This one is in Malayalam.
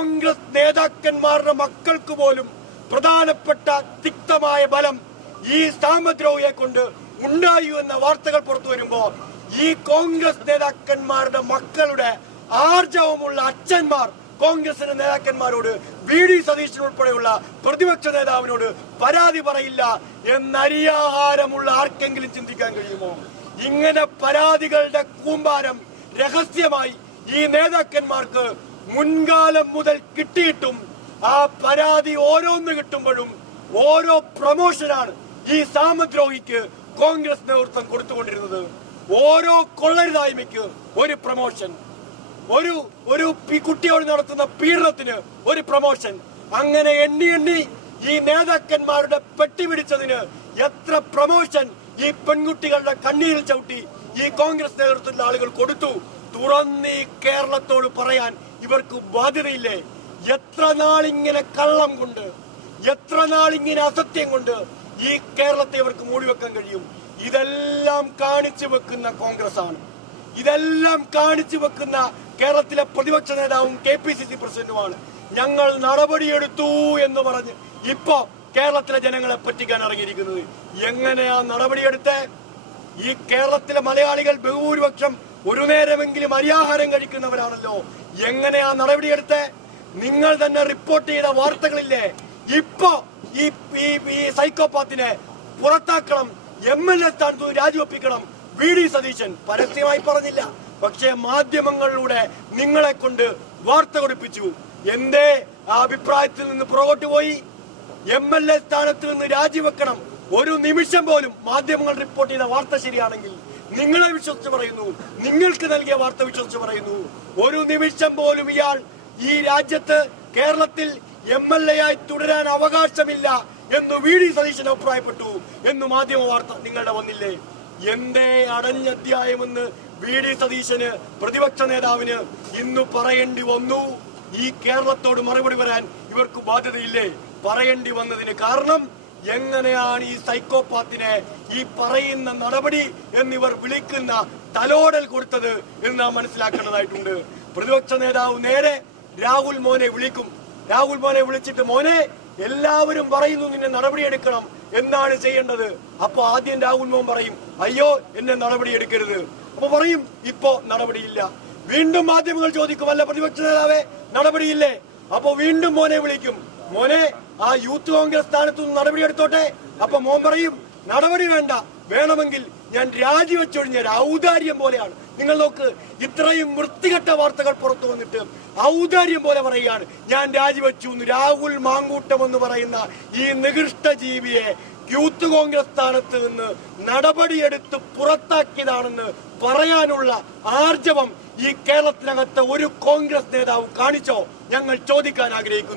കോൺഗ്രസ് നേതാക്കന്മാരുടെ മക്കൾക്ക് പോലും പ്രധാനപ്പെട്ട തിക്തമായ ബലം ഈ സാമദ്രോഹിയെ കൊണ്ട് ഉണ്ടായി എന്ന വാർത്തകൾ പുറത്തു വരുമ്പോ ഈ കോൺഗ്രസ് നേതാക്കന്മാരുടെ മക്കളുടെ ആർജവമുള്ള അച്ഛന്മാർ കോൺഗ്രസിന്റെ നേതാക്കന്മാരോട് വി.ഡി. സതീശൻ ഉൾപ്പെടെയുള്ള പ്രതിപക്ഷ നേതാവിനോട് പരാതി പറയില്ല എന്നരിയാഹാരമുള്ള ആർക്കെങ്കിലും ചിന്തിക്കാൻ കഴിയുമോ? ഇങ്ങനെ പരാതികളുടെ കൂമ്പാരം രഹസ്യമായി ഈ നേതാക്കന്മാർക്ക് മുൻകാലം മുതൽ കിട്ടിയിട്ടും ആ പരാതി ഓരോന്ന് കിട്ടുമ്പോഴും ഓരോ പ്രമോഷനാണ് ഈ സാമദ്രോഹിക്ക് കോൺഗ്രസ് നേതൃത്വം കൊടുത്തുകൊണ്ടിരുന്നത്. ഓരോ കൊള്ളരുതായ്മയ്ക്ക് ഒരു പ്രമോഷൻ, ഒരു കുട്ടിയോട് നടത്തുന്ന പീഡനത്തിന് ഒരു പ്രമോഷൻ, അങ്ങനെ എണ്ണി എണ്ണി ഈ നേതാക്കന്മാരുടെ പെട്ടി പിടിച്ചതിന് എത്ര പ്രമോഷൻ ഈ പെൺകുട്ടികളുടെ കണ്ണീരിൽ ചവിട്ടി ഈ കോൺഗ്രസ് നേതൃത്വത്തിലുള്ള ആളുകൾ കൊടുത്തു. തുറന്ന് ഈ കേരളത്തോട് പറയാൻ ഇവർക്ക് ബാധ്യതയില്ലേ? എത്ര നാളിങ്ങനെ കള്ളം കൊണ്ട്, എത്ര നാളിങ്ങനെ അസത്യം കൊണ്ട് ഈ കേരളത്തെ ഇവർക്ക് മൂടിവെക്കാൻ കഴിയും? ഇതെല്ലാം കാണിച്ചു വെക്കുന്ന കോൺഗ്രസ് ആണ്. ഇതെല്ലാം കാണിച്ചു വെക്കുന്ന കേരളത്തിലെ പ്രതിപക്ഷ നേതാവും KPCC പ്രസിഡന്റുമാണ്. ഞങ്ങൾ നടപടിയെടുത്തു എന്ന് പറഞ്ഞ് ഇപ്പോ കേരളത്തിലെ ജനങ്ങളെ പറ്റിക്കാൻ ഇറങ്ങിയിരിക്കുന്നത്. എങ്ങനെയാ നടപടിയെടുത്തേ? ഈ കേരളത്തിലെ മലയാളികൾ ബഹുഭൂരിപക്ഷം ഒരു നേരമെങ്കിലും അരിയാഹാരം കഴിക്കുന്നവരാണല്ലോ. എങ്ങനെയാ നടപടിയെടുത്തേ? നിങ്ങൾ തന്നെ റിപ്പോർട്ട് ചെയ്ത വാർത്തകളില്ലേ? ഇപ്പോ ഈ സൈക്കോപാത്തിനെ പുറത്താക്കണം, MLA സ്ഥാനത്ത് രാജിവെപ്പിക്കണം വി.ഡി. സതീശൻ പരസ്യമായി പറഞ്ഞില്ല, പക്ഷേ മാധ്യമങ്ങളിലൂടെ നിങ്ങളെ കൊണ്ട് വാർത്ത കൊടുപ്പിച്ചു. എന്തേ ആ അഭിപ്രായത്തിൽ നിന്ന് പുറകോട്ട് പോയി? MLA സ്ഥാനത്ത് നിന്ന് രാജിവെക്കണം. ഒരു നിമിഷം പോലും മാധ്യമങ്ങൾ റിപ്പോർട്ട് ചെയ്ത വാർത്ത ശരിയാണെങ്കിൽ നിങ്ങളെ വിശ്വസിച്ച് പറയുന്നു, നിങ്ങൾക്ക് നൽകിയ വാർത്ത വിശ്വസിച്ച് പറയുന്നു. ഒരു നിമിഷം പോലും ഇയാൾ ഈ രാജ്യത്ത് കേരളത്തിൽ MLA ആയി തുടരാൻ അവകാശമില്ല എന്ന് വി.ഡി. സതീശൻ അഭിപ്രായപ്പെട്ടു എന്ന് മാധ്യമ വാർത്ത നിങ്ങളുടെ വന്നില്ലേ? എന്തേ അടഞ്ഞ അധ്യായമെന്ന് വി.ഡി. സതീശന്, പ്രതിപക്ഷ നേതാവിന് ഇന്ന് പറയേണ്ടി വന്നു? ഈ കേരളത്തോട് മറുപടി പറയാൻ ഇവർക്ക് ബാധ്യതയില്ലേ? പറയേണ്ടി വന്നതിന് കാരണം എങ്ങനെയാണ് ഈ സൈക്കോപാത്തിനെ ഈ പറയുന്ന നടപടി എന്നിവർ വിളിക്കുന്ന തലോടൽ കൊടുത്തത് എന്ന് നാം മനസ്സിലാക്കേണ്ടതായിട്ടുണ്ട്. പ്രതിപക്ഷ നേതാവ് നേരെ രാഹുൽ മോനെ വിളിക്കും. രാഹുൽ മോനെ വിളിച്ചിട്ട്, മോനെ എല്ലാവരും പറയുന്നു നിന്നെ നടപടിയെടുക്കണം, എന്താണ് ചെയ്യേണ്ടത്? അപ്പൊ ആദ്യം രാഹുൽ മോൻ പറയും, അയ്യോ എന്നെ നടപടിയെടുക്കരുത്. അപ്പൊ പറയും ഇപ്പോ നടപടിയില്ല. വീണ്ടും മാധ്യമങ്ങൾ ചോദിക്കും, അല്ല പ്രതിപക്ഷ നേതാവേ നടപടിയില്ലേ? അപ്പൊ വീണ്ടും മോനെ വിളിക്കും, മോനെ ആ യൂത്ത് കോൺഗ്രസ് സ്ഥാനത്തു നിന്ന് നടപടിയെടുത്തോട്ടെ. അപ്പൊ മോൻ പറയും നടപടി വേണ്ട, വേണമെങ്കിൽ ഞാൻ രാജിവെച്ചൊഴിഞ്ഞ ഔദാര്യം പോലെയാണ്. നിങ്ങൾ നോക്ക്, ഇത്രയും വൃത്തികെട്ട വാർത്തകൾ പുറത്തു വന്നിട്ട് ഔദാര്യം പോലെ പറയുകയാണ് ഞാൻ രാജിവെച്ചു എന്ന്. രാഹുൽ മാങ്കൂട്ടം എന്ന് പറയുന്ന ഈ നികൃഷ്ട ജീവിയെ യൂത്ത് കോൺഗ്രസ് സ്ഥാനത്ത് നിന്ന് നടപടിയെടുത്ത് പുറത്താക്കിയതാണെന്ന് പറയാനുള്ള ആർജവം ഈ കേരളത്തിനകത്ത് ഒരു കോൺഗ്രസ് നേതാവ് കാണിച്ചോ? ഞങ്ങൾ ചോദിക്കാൻ ആഗ്രഹിക്കുന്നു.